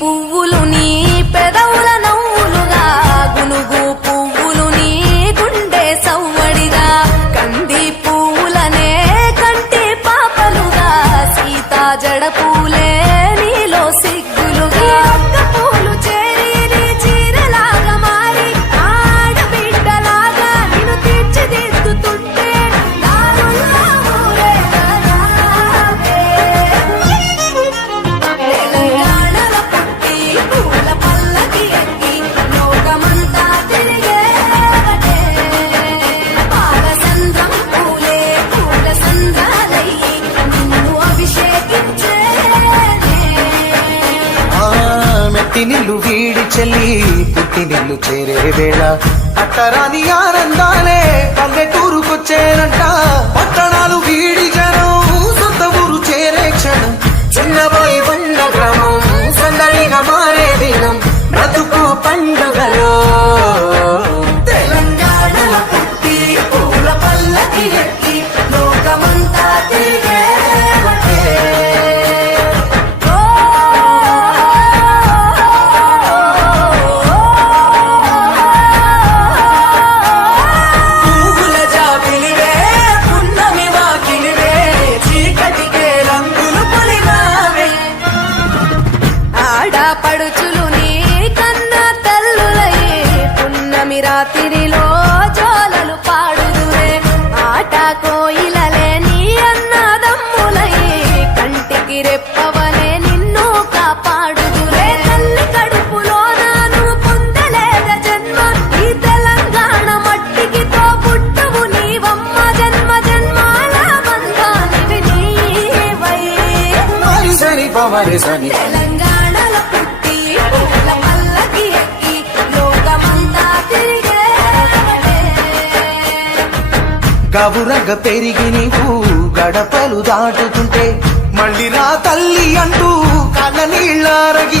పువ్వులు నీ పుట్టినిల్లు వీడి చెల్లి పుట్టినిల్లు చేరే వేళ. అట్టరాని ఆనందాలే పల్లెటూరుకొచ్చేనంట. పట్టణాలు వీడి ఆడపడుచులుని కన్న తల్లులై పున్నమి రాత్రిలో జోలలు పాడుదురే. ఆట కోయిలలే నీ అన్నదమ్ములై కంటికి రెప్పవలే నిన్ను కాపాడుదురే. తల్లి కడుపులో నాను పొందలేద జన్మ. ఈ తెలంగాణ మట్టికితో పుట్టవు నీవమ్మ. జన్మ జన్మాల బంధానివి నీవై సరి పవరి సరి. తెలంగాణ గబురగ పెరిగి నీకు గడపలు దాటుతుంటే మళ్ళీ నా తల్లి అంటూ కళ్ళ నీళ్ళారగి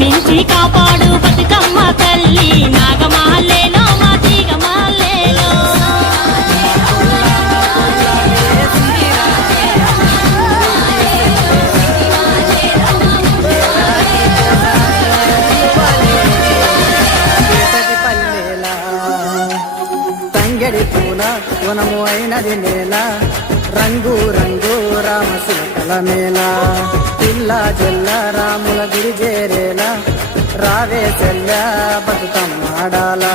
మమ్మో కాపాడు బతుకమ్మ తల్లి. నాగమహల్లేలో మా తీగ మహల్లేలో తంగడి పూల గుణము అయినది నేల. రంగు రంగు రామశిల్కల మేళ పిల్ల జల్ల రాముల గురి చేరేలా. రావే చెల్ల బతుకమ్మాడాలా